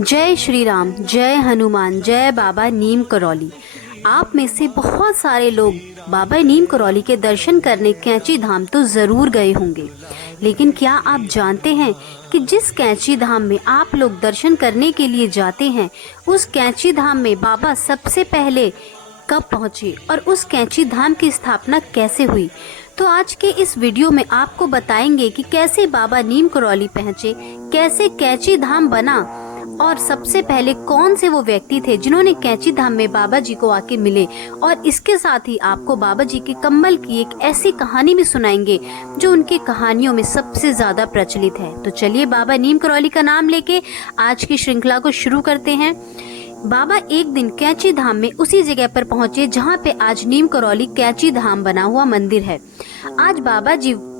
जय श्री राम, जय हनुमान, जय बाबा नीम करौली। आप में से बहुत सारे लोग बाबा नीम करौली के दर्शन करने कैंची धाम तो ज़रूर गए होंगे, लेकिन क्या आप जानते हैं कि जिस कैंची धाम में आप लोग दर्शन करने के लिए जाते हैं, उस कैंची धाम में बाबा सबसे पहले कब पहुँचे और उस कैंची धाम की स्थापना कैसे हुई? तो आज के इस वीडियो में आपको बताएंगे कि कैसे बाबा नीम करौली पहुँचे, कैसे कैंची धाम बना और सबसे पहले कौन से वो व्यक्ति थे जिन्होंने कैंची धाम में बाबा जी को आके मिले, और इसके साथ ही आपको बाबा जी के कम्बल की एक ऐसी कहानी भी सुनाएंगे जो उनकी कहानियों में सबसे ज्यादा प्रचलित है। तो चलिए बाबा नीम करौली का नाम लेके आज की श्रृंखला को शुरू करते हैं। बाबा एक दिन कैंची धाम में उसी जगह पर पहुंचे जहां पे आज नीम करौली कैंची धाम बना हुआ मंदिर है। आज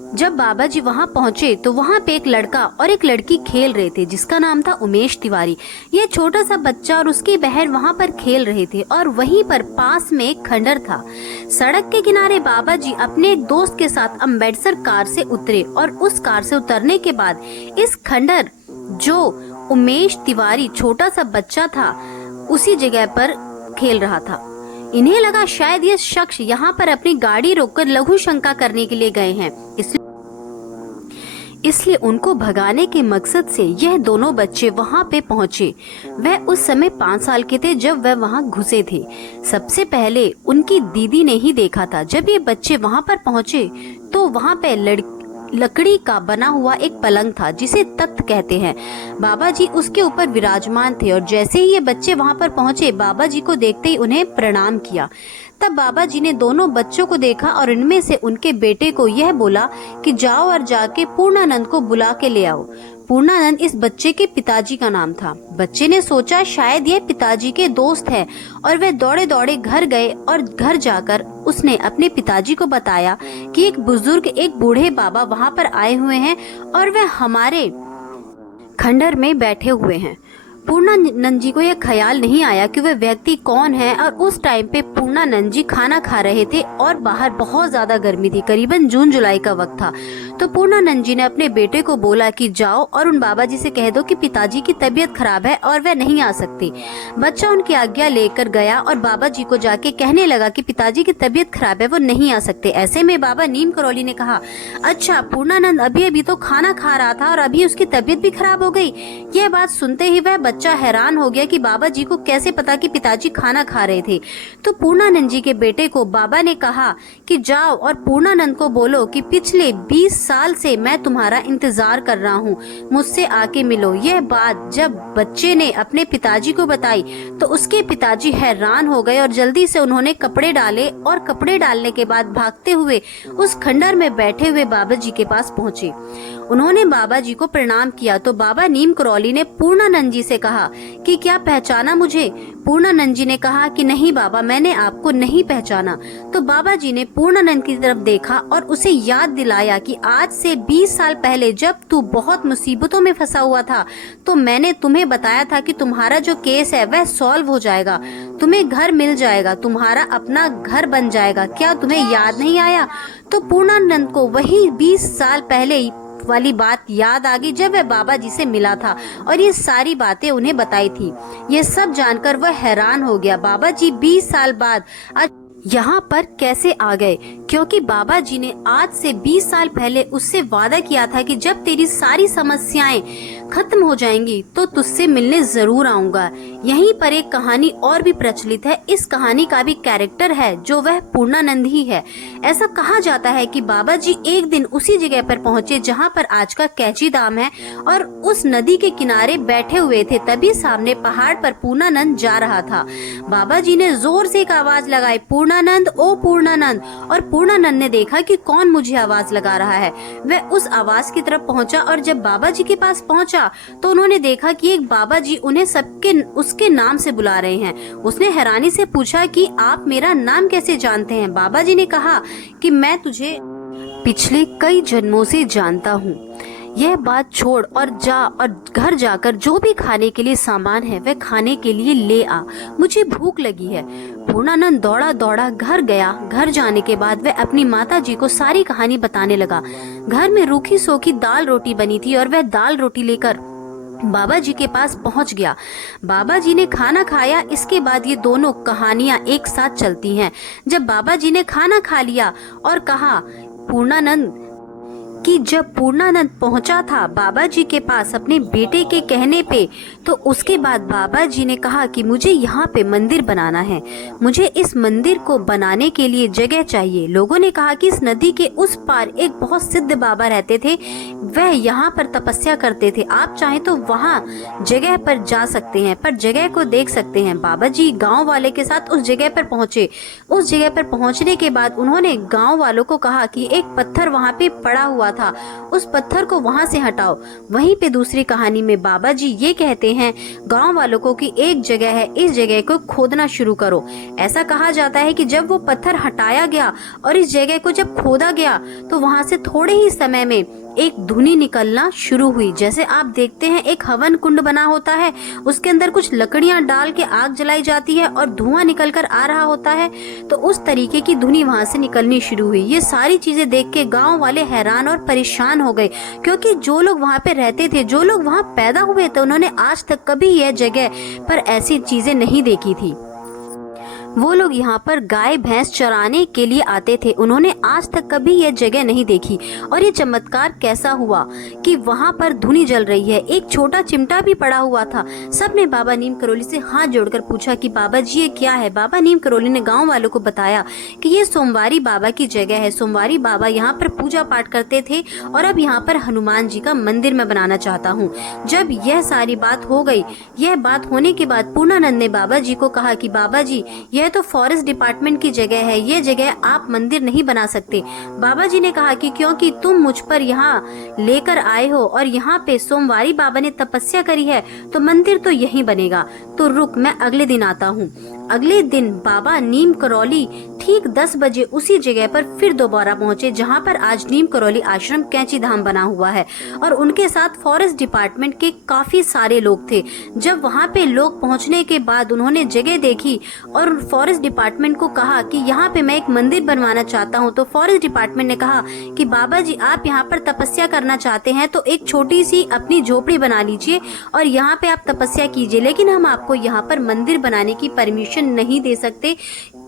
जब बाबा जी वहां पहुंचे तो वहां पे एक लड़का और एक लड़की खेल रहे थे जिसका नाम था उमेश तिवारी। ये छोटा सा बच्चा और उसकी बहन वहां पर खेल रहे थे और वहीं पर पास में एक खंडर था। सड़क के किनारे बाबा जी अपने एक दोस्त के साथ अम्बेडसर कार से उतरे और उस कार से उतरने के बाद इस खंडर जो उमेश तिवारी छोटा सा बच्चा था उसी जगह पर खेल रहा था। इन्हें लगा शायद ये शख्स यहाँ पर अपनी गाड़ी रोककर लघु शंका करने के लिए गए हैं, इसलिए उनको भगाने के मकसद से यह दोनों बच्चे वहां पे पहुंचे। वह उस समय 5 साल के थे जब वह वहां घुसे थे। सबसे पहले उनकी दीदी ने ही देखा था। जब ये बच्चे वहां पर पहुंचे तो वहां पे लकड़ी का बना हुआ एक पलंग था जिसे तख्त कहते हैं। बाबा जी उसके ऊपर विराजमान थे और जैसे ही ये बच्चे वहां पर पहुंचे, बाबा जी को देखते ही उन्हें प्रणाम किया। तब बाबा जी ने दोनों बच्चों को देखा और इनमें से उनके बेटे को यह बोला कि जाओ और जाके पूर्णानंद को बुला के ले आओ। पूर्णानंद इस बच्चे के पिताजी का नाम था। बच्चे ने सोचा शायद ये पिताजी के दोस्त है और वह दौड़े दौड़े घर गए और घर जाकर उसने अपने पिताजी को बताया कि एक बुजुर्ग, एक बूढ़े बाबा वहां पर आए हुए हैं और वह हमारे खंडर में बैठे हुए हैं। पूर्णानंद जी को यह ख्याल नहीं आया कि वह व्यक्ति कौन है और उस टाइम पे पूर्णानंद जी खाना खा रहे थे और बाहर बहुत ज्यादा गर्मी थी, करीबन जून जुलाई का वक्त था। तो पूर्णानंद जी ने अपने बेटे को बोला कि जाओ और उन बाबा जी से कह दो कि पिताजी की तबीयत खराब है और वह नहीं आ सकते। बच्चा उनकी आज्ञा लेकर गया और बाबा जी को जाके कहने लगा कि पिताजी की तबीयत खराब है, वो नहीं आ सकते। ऐसे में बाबा नीम करौली ने कहा, अच्छा पूर्णानंद अभी तो खाना खा रहा था और अभी उसकी तबीयत भी खराब हो गई। यह बात सुनते ही वह बच्चा हैरान हो गया कि बाबा जी को कैसे पता कि पिताजी खाना खा रहे थे। तो पूर्णानंद जी के बेटे को बाबा ने कहा कि जाओ और पूर्णानंद को बोलो कि पिछले 20 साल से मैं तुम्हारा इंतजार कर रहा हूँ, मुझसे आके मिलो। यह बात जब बच्चे ने अपने पिताजी को बताई तो उसके पिताजी हैरान हो गए और जल्दी से उन्होंने कपड़े डाले और कपड़े डालने के बाद भागते हुए उस खंडर में बैठे हुए बाबा जी के पास पहुंचे। उन्होंने बाबा जी को प्रणाम किया तो बाबा नीम करौली ने पूर्णानंद जी से कहा कि क्या पहचाना मुझे? पूर्णानंद जी ने कहा कि नहीं बाबा, मैंने आपको नहीं पहचाना। तो बाबा जी ने पूर्णानंद की तरफ देखा और उसे याद दिलाया कि आज से 20 साल पहले जब तू बहुत मुसीबतों में फंसा हुआ था तो मैंने तुम्हें बताया था कि तुम्हारा जो केस है वह सॉल्व हो जाएगा, तुम्हें घर मिल जाएगा, तुम्हारा अपना घर बन जाएगा। क्या तुम्हें याद नहीं आया? तो पूर्णानंद को वही 20 साल पहले वाली बात याद आ गई जब वह बाबा जी से मिला था और ये सारी बातें उन्हें बताई थी। ये सब जानकर वह हैरान हो गया, बाबा जी 20 साल बाद आज यहाँ पर कैसे आ गए? क्योंकि बाबा जी ने आज से 20 साल पहले उससे वादा किया था कि जब तेरी सारी समस्याएं खत्म हो जाएंगी तो तुझसे मिलने जरूर आऊंगा। यहीं पर एक कहानी और भी प्रचलित है। इस कहानी का भी कैरेक्टर है जो वह पूर्णानंद ही है। ऐसा कहा जाता है कि बाबा जी एक दिन उसी जगह पर पहुंचे जहां पर आज का कैंची धाम है और उस नदी के किनारे बैठे हुए थे। तभी सामने पहाड़ पर पूर्णानंद जा रहा था। बाबा जी ने जोर से एक आवाज लगाई, पूर्णानंद, ओ पूर्णानंद। और पूर्णानंद ने देखा कि कौन मुझे आवाज लगा रहा है। वह उस आवाज की तरफ पहुंचा और जब बाबा जी के पास पहुंचा तो उन्होंने देखा कि एक बाबा जी उन्हें उसके नाम से बुला रहे हैं। उसने हैरानी से पूछा कि आप मेरा नाम कैसे जानते हैं? बाबा जी ने कहा कि मैं तुझे पिछले कई जन्मों से जानता हूँ। यह बात छोड़ और जा और घर जाकर जो भी खाने के लिए सामान है वह खाने के लिए ले आ, मुझे भूख लगी है। पूर्णानंद दौड़ा दौड़ा घर गया। घर जाने के बाद वह अपनी माता जी को सारी कहानी बताने लगा। घर में रूखी सूखी दाल रोटी बनी थी और वह दाल रोटी लेकर बाबा जी के पास पहुंच गया। बाबा जी ने खाना खाया। इसके बाद ये दोनों कहानियां एक साथ चलती हैं। जब बाबा जी ने खाना खा लिया और कहा पूर्णानंद कि जब पूर्णानंद पहुंचा था बाबा जी के पास अपने बेटे के कहने पे, तो उसके बाद बाबा जी ने कहा कि मुझे यहाँ पे मंदिर बनाना है, मुझे इस मंदिर को बनाने के लिए जगह चाहिए। लोगों ने कहा कि इस नदी के उस पार एक बहुत सिद्ध बाबा रहते थे, वह यहाँ पर तपस्या करते थे, आप चाहें तो वहाँ जगह पर जा सकते हैं, पर जगह को देख सकते हैं। बाबा जी गाँव वाले के साथ उस जगह पर पहुँचे। उस जगह पर पहुँचने के बाद उन्होंने गाँव वालों को कहा कि एक पत्थर वहाँ पे पड़ा हुआ था, उस पत्थर को वहां से हटाओ। वहीं पे दूसरी कहानी में बाबा जी ये कहते हैं गांव वालों को कि एक जगह है, इस जगह को खोदना शुरू करो। ऐसा कहा जाता है कि जब वो पत्थर हटाया गया और इस जगह को जब खोदा गया तो वहां से थोड़े ही समय में एक धुनी निकलना शुरू हुई। जैसे आप देखते हैं एक हवन कुंड बना होता है, उसके अंदर कुछ लकड़ियां डाल के आग जलाई जाती है और धुआं निकल कर आ रहा होता है, तो उस तरीके की धुनी वहां से निकलनी शुरू हुई। ये सारी चीजें देख के गांव वाले हैरान और परेशान हो गए, क्योंकि जो लोग वहां पे रहते थे, जो लोग वहां पैदा हुए थे, उन्होंने आज तक कभी यह जगह पर ऐसी चीजें नहीं देखी थी। वो लोग यहाँ पर गाय भैंस चराने के लिए आते थे, उन्होंने आज तक कभी यह जगह नहीं देखी। और ये चमत्कार कैसा हुआ कि वहाँ पर धुनी जल रही है, एक छोटा चिमटा भी पड़ा हुआ था। सबने बाबा नीम करोली से हाथ जोड़कर पूछा कि बाबा जी ये क्या है। बाबा नीम करोली ने गांव वालों को बताया कि ये सोमवारी बाबा की जगह है, सोमवारी बाबा यहाँ पर पूजा पाठ करते थे और अब यहाँ पर हनुमान जी का मंदिर मैं बनाना चाहता हूँ। जब यह सारी बात हो गई, यह बात होने के बाद पूर्णानंद ने बाबा जी को कहा कि बाबा जी यह तो फॉरेस्ट डिपार्टमेंट की जगह है, ये जगह आप मंदिर नहीं बना सकते। बाबा जी ने कहा कि क्योंकि तुम मुझ पर यहाँ लेकर आए हो और यहाँ पे सोमवारी बाबा ने तपस्या करी है, तो मंदिर तो यहीं बनेगा। तो रुक, मैं अगले दिन आता हूँ। अगले दिन बाबा नीम करौली ठीक 10 बजे उसी जगह पर फिर दोबारा पहुंचे जहां पर आज नीम करौली आश्रम कैंची धाम बना हुआ है, और उनके साथ फॉरेस्ट डिपार्टमेंट के काफी सारे लोग थे। जब वहां पे लोग पहुंचने के बाद उन्होंने जगह देखी और फॉरेस्ट डिपार्टमेंट को कहा कि यहाँ पे मैं एक मंदिर बनवाना चाहता हूँ, तो फॉरेस्ट डिपार्टमेंट ने कहा कि बाबा जी आप यहाँ पर तपस्या करना चाहते हैं तो एक छोटी सी अपनी झोपड़ी बना लीजिए और यहाँ पे आप तपस्या कीजिए, लेकिन हम आपको यहाँ पर मंदिर बनाने की परमिशन नहीं दे सकते।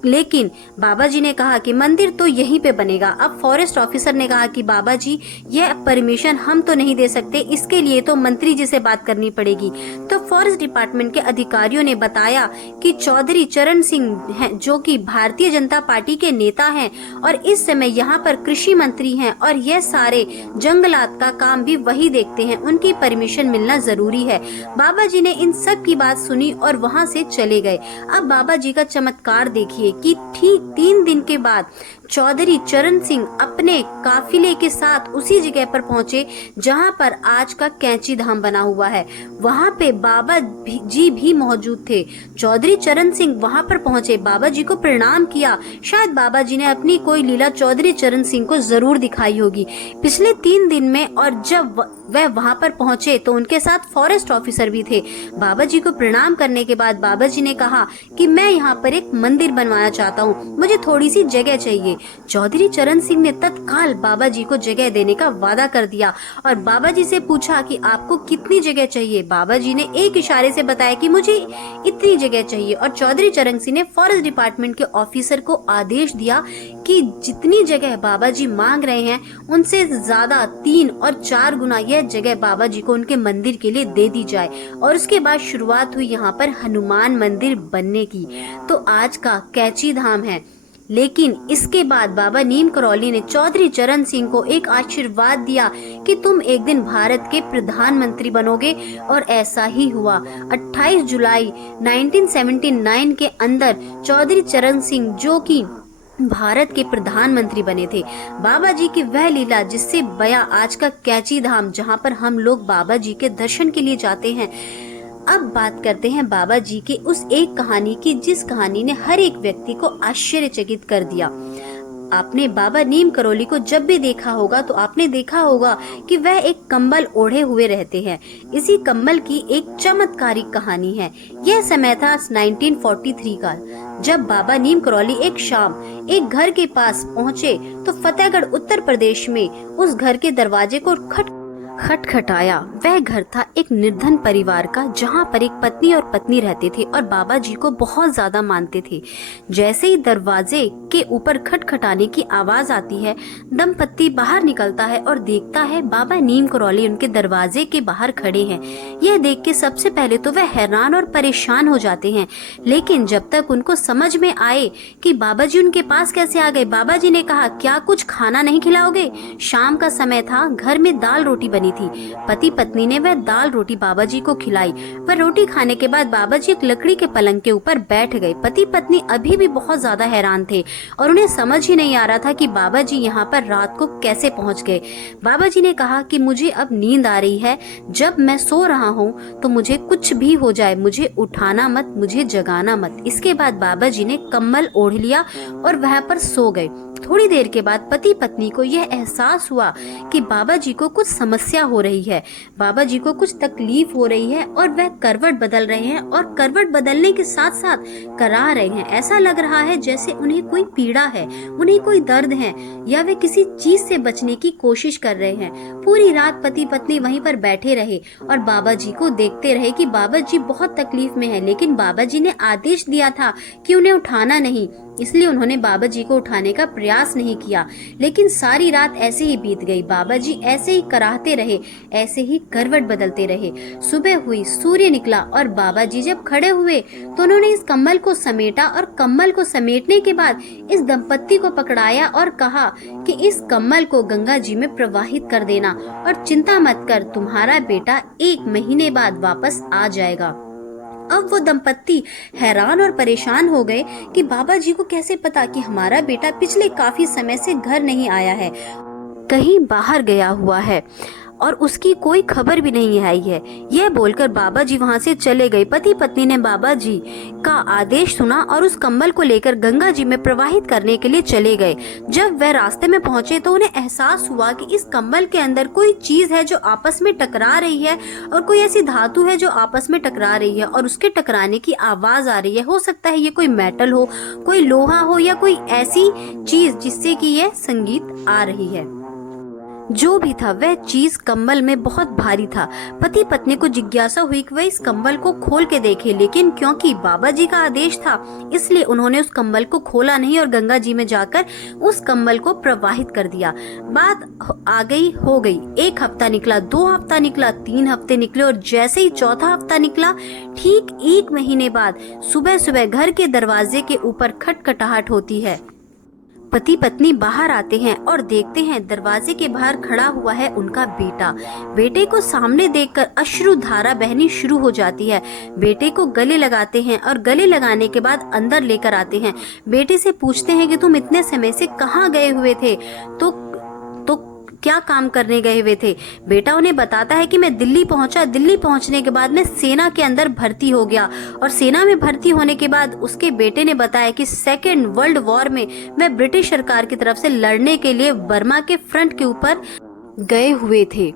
लेकिन बाबा जी ने कहा कि मंदिर तो यहीं पे बनेगा। अब फॉरेस्ट ऑफिसर ने कहा कि बाबा जी यह परमिशन हम तो नहीं दे सकते, इसके लिए तो मंत्री जी से बात करनी पड़ेगी। तो फॉरेस्ट डिपार्टमेंट के अधिकारियों ने बताया कि चौधरी चरण सिंह हैं, जो कि भारतीय जनता पार्टी के नेता हैं और इस समय यहाँ पर कृषि मंत्री हैं और यह सारे जंगलात का काम भी वही देखते हैं, उनकी परमिशन मिलना जरूरी है। बाबा जी ने इन सब की बात सुनी और वहाँ से चले गए। अब बाबा जी का चमत्कार देखिए कि ठीक 3 दिन के बाद चौधरी चरण सिंह अपने काफिले के साथ उसी जगह पर पहुंचे जहां पर आज का कैंची धाम बना हुआ है। वहां पे बाबा जी भी मौजूद थे। चौधरी चरण सिंह वहां पर पहुंचे, बाबा जी को प्रणाम किया। शायद बाबा जी ने अपनी कोई लीला चौधरी चरण सिंह को जरूर दिखाई होगी पिछले 3 दिन में। और जब वह वहां पर पहुंचे तो उनके साथ फॉरेस्ट ऑफिसर भी थे। बाबा जी को प्रणाम करने के बाद बाबा जी ने कहा कि मैं यहाँ पर एक मंदिर बनवाना चाहता हूँ, मुझे थोड़ी सी जगह चाहिए। चौधरी चरण सिंह ने तत्काल बाबा जी को जगह देने का वादा कर दिया और बाबा जी से पूछा कि आपको कितनी जगह चाहिए। बाबा जी ने एक इशारे से बताया कि मुझे इतनी जगह चाहिए और चौधरी चरण सिंह ने फॉरेस्ट डिपार्टमेंट के ऑफिसर को आदेश दिया कि जितनी जगह बाबा जी मांग रहे हैं उनसे ज्यादा 3 और 4 गुना यह जगह बाबा जी को उनके मंदिर के लिए दे दी जाए। और उसके बाद शुरुआत हुई यहाँ पर हनुमान मंदिर बनने की। तो आज का कैंची धाम है। लेकिन इसके बाद बाबा नीम करौली ने चौधरी चरण सिंह को एक आशीर्वाद दिया कि तुम एक दिन भारत के प्रधानमंत्री बनोगे, और ऐसा ही हुआ। 28 जुलाई 1979 के अंदर चौधरी चरण सिंह, जो कि भारत के प्रधानमंत्री बने थे। बाबा जी की वह लीला जिससे बया आज का कैंची धाम, जहाँ पर हम लोग बाबा जी के दर्शन के लिए जाते हैं। अब बात करते हैं बाबा जी के उस एक कहानी की जिस कहानी ने हर एक व्यक्ति को आश्चर्यचकित कर दिया। आपने बाबा नीम करोली को जब भी देखा होगा तो आपने देखा होगा कि वह एक कंबल ओढ़े हुए रहते हैं। इसी कंबल की एक चमत्कारिक कहानी है। यह समय था 1943 का, जब बाबा नीम करोली एक शाम एक घर के पास पहुँचे तो फतेहगढ़ उत्तर प्रदेश में उस घर के दरवाजे को खटखटाया। वह घर था एक निर्धन परिवार का, जहाँ पर एक पत्नी और पत्नी रहते थे और बाबा जी को बहुत ज्यादा मानते थे। जैसे ही दरवाजे के ऊपर खटखटाने की आवाज आती है, दंपत्ति बाहर निकलता है और देखता है बाबा नीम करोली उनके दरवाजे के बाहर खड़े हैं। यह देख के सबसे पहले तो वह हैरान और परेशान हो जाते हैं, लेकिन जब तक उनको समझ में आए कि बाबा जी उनके पास कैसे आ गए, बाबा जी ने कहा, क्या कुछ खाना नहीं खिलाओगे? शाम का समय था, घर में दाल रोटी बनी थी। पति पत्नी ने वह दाल रोटी बाबा जी को खिलाई। वह रोटी खाने के बाद बाबा जी एक लकड़ी के पलंग के ऊपर बैठ गए। पति पत्नी अभी भी बहुत ज्यादा हैरान थे और उन्हें समझ ही नहीं आ रहा था कि बाबा जी यहाँ पर रात को कैसे पहुँच गए। बाबा जी ने कहा कि मुझे अब नींद आ रही है, जब मैं सो रहा हूँ तो मुझे कुछ भी हो जाए, मुझे उठाना मत, मुझे जगाना मत। इसके बाद बाबा जी ने कम्बल ओढ़ लिया और वहाँ पर सो गए। थोड़ी देर के बाद पति पत्नी को यह एहसास हुआ कि बाबा जी को कुछ समस्या हो रही है, बाबा जी को कुछ तकलीफ हो रही है और वह करवट बदल रहे हैं और करवट बदलने के साथ साथ करा रहे हैं। ऐसा लग रहा है जैसे उन्हें कोई पीड़ा है, उन्हें कोई दर्द है या वे किसी चीज से बचने की कोशिश कर रहे हैं। पूरी रात पति पत्नी वहीं पर बैठे रहे और बाबा जी को देखते रहे कि बाबा जी बहुत तकलीफ में है, लेकिन बाबा जी ने आदेश दिया था कि उन्हें उठाना नहीं, इसलिए उन्होंने बाबा जी को उठाने का प्रयास नहीं किया। लेकिन सारी रात ऐसे ही बीत गई। बाबा जी ऐसे ही कराहते रहे, ऐसे ही करवट बदलते रहे। सुबह हुई, सूर्य निकला और बाबा जी जब खड़े हुए तो उन्होंने इस कम्बल को समेटा और कम्बल को समेटने के बाद इस दंपत्ति को पकड़ाया और कहा कि इस कम्बल को गंगा जी में प्रवाहित कर देना और चिंता मत कर, तुम्हारा बेटा 1 महीने बाद वापस आ जाएगा। अब वो दंपत्ति हैरान और परेशान हो गए कि बाबा जी को कैसे पता कि हमारा बेटा पिछले काफी समय से घर नहीं आया है, कहीं बाहर गया हुआ है और उसकी कोई खबर भी नहीं आई है। यह बोलकर बाबा जी वहां से चले गए। पति पत्नी ने बाबा जी का आदेश सुना और उस कम्बल को लेकर गंगा जी में प्रवाहित करने के लिए चले गए। जब वह रास्ते में पहुंचे तो उन्हें एहसास हुआ कि इस कम्बल के अंदर कोई चीज है जो आपस में टकरा रही है और कोई ऐसी धातु है जो आपस में टकरा रही है और उसके टकराने की आवाज आ रही है। हो सकता है ये कोई मेटल हो, कोई लोहा हो या कोई ऐसी चीज जिससे कि यह संगीत आ रही है। जो भी था वह चीज कंबल में बहुत भारी था। पति पत्नी को जिज्ञासा हुई कि वह इस कंबल को खोल के देखे, लेकिन क्योंकि बाबा जी का आदेश था इसलिए उन्होंने उस कंबल को खोला नहीं और गंगा जी में जाकर उस कंबल को प्रवाहित कर दिया। बात आ गई हो गई। 1 हफ्ता निकला, 2 हफ्ता निकला, 3 हफ्ते निकले और जैसे ही 4था हफ्ता निकला, ठीक 1 महीने बाद सुबह सुबह घर के दरवाजे के ऊपर खटखटाहट होती है। पति पत्नी बाहर आते हैं और देखते हैं दरवाजे के बाहर खड़ा हुआ है उनका बेटा। बेटे को सामने देखकर अश्रु धारा बहनी शुरू हो जाती है। बेटे को गले लगाते हैं और गले लगाने के बाद अंदर लेकर आते हैं। बेटे से पूछते हैं कि तुम इतने समय से कहाँ गए हुए थे, तो क्या काम करने गए हुए थे। बेटा उन्हें बताता है कि मैं दिल्ली पहुंचा, दिल्ली पहुंचने के बाद मैं सेना के अंदर भर्ती हो गया और सेना में भर्ती होने के बाद उसके बेटे ने बताया कि 2nd वर्ल्ड वॉर में वह ब्रिटिश सरकार की तरफ से लड़ने के लिए बर्मा के फ्रंट के ऊपर गए हुए थे।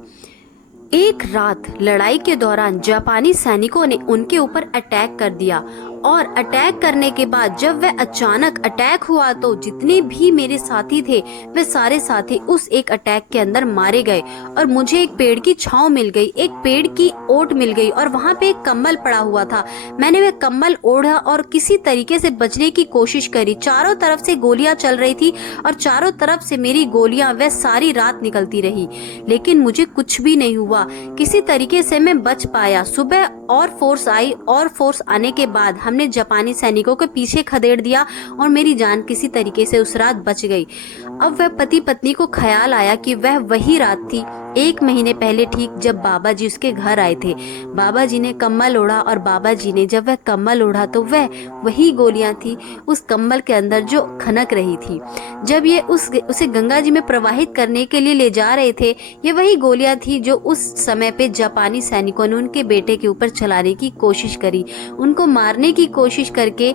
एक रात लड़ाई के दौरान जापानी सैनिकों ने उनके ऊपर अटैक कर दिया और अटैक करने के बाद जब वह अचानक अटैक हुआ तो जितने भी मेरे साथी थे वे सारे साथी उस एक अटैक के अंदर मारे गए और मुझे एक पेड़ की छांव मिल गई, एक पेड़ की ओट मिल गई और वहां पे एक कंबल पड़ा हुआ था। मैंने वह कंबल ओढ़ा और किसी तरीके से बचने की कोशिश करी। चारों तरफ से गोलियां चल रही थी और चारों तरफ से मेरी गोलियां वह सारी रात निकलती रही, लेकिन मुझे कुछ भी नहीं हुआ। किसी तरीके से मैं बच पाया। सुबह और फोर्स आई और फोर्स आने के बाद हमने जापानी सैनिकों के पीछे खदेड़ दिया और मेरी जान किसी तरीके से उस रात बच गई। अब वह पति पत्नी को ख्याल आया कि वह वही रात थी 1 महीने पहले ठीक जब बाबा जी उसके घर आए थे, बाबा जी ने कम्बल ओढ़ा और बाबा जी ने जब वह कम्बल ओढ़ा तो वह वही गोलियां थी उस कम्बल के अंदर जो खनक रही थी। जब ये उसे गंगा जी में प्रवाहित करने के लिए ले जा रहे थे, ये वही गोलियां थी जो उस समय पे जापानी सैनिकों ने उनके बेटे के ऊपर चलाने की कोशिश करी, उनको मारने की कोशिश करके।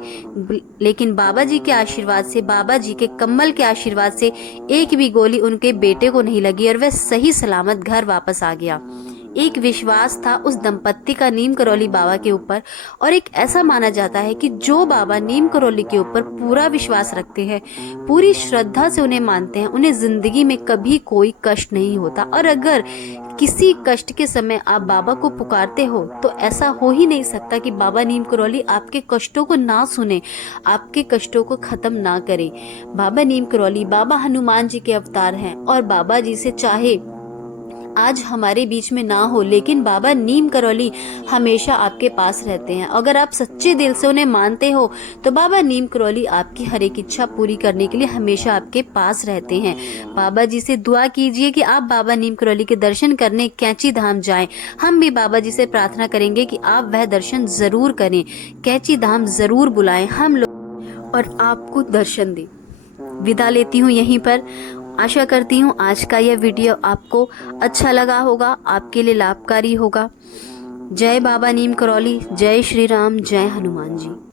लेकिन बाबा जी के आशीर्वाद से, बाबा जी के कम्बल के आशीर्वाद से एक भी गोली उनके बेटे को नहीं लगी और वह सही सलामत घर वापस आ गया। एक विश्वास था उस दंपत्ति का नीम करौली बाबा के ऊपर, और एक ऐसा माना जाता है कि जो बाबा नीम करौली के ऊपर पूरा विश्वास रखते हैं, पूरी श्रद्धा से उन्हें मानते हैं, उन्हें जिंदगी में कभी कोई कष्ट नहीं होता। और अगर किसी कष्ट के समय आप बाबा को पुकारते हो तो ऐसा हो ही नहीं सकता कि बाबा नीम करौली आपके कष्टों को ना सुने, आपके कष्टों को खत्म ना करे। बाबा नीम करौली बाबा हनुमान जी के अवतार हैं और बाबा जी से चाहे आज हमारे बीच में ना हो, लेकिन बाबा नीम करौली हमेशा आपके पास रहते हैं। अगर आप सच्चे दिल से उन्हें मानते हो तो बाबा नीम करौली आपकी हर एक इच्छा पूरी करने के लिए हमेशा आपके पास रहते हैं। बाबा जी से दुआ कीजिए कि आप बाबा नीम करौली के दर्शन करने कैंची धाम जाएं। हम भी बाबा जी से प्रार्थना करेंगे कि आप वह दर्शन जरूर करें, कैंची धाम जरूर बुलाएं हम लोग और आपको दर्शन दें। विदा लेती हूँ यहीं पर। आशा करती हूँ आज का यह वीडियो आपको अच्छा लगा होगा, आपके लिए लाभकारी होगा। जय बाबा नीम करौली, जय श्री राम, जय हनुमान जी।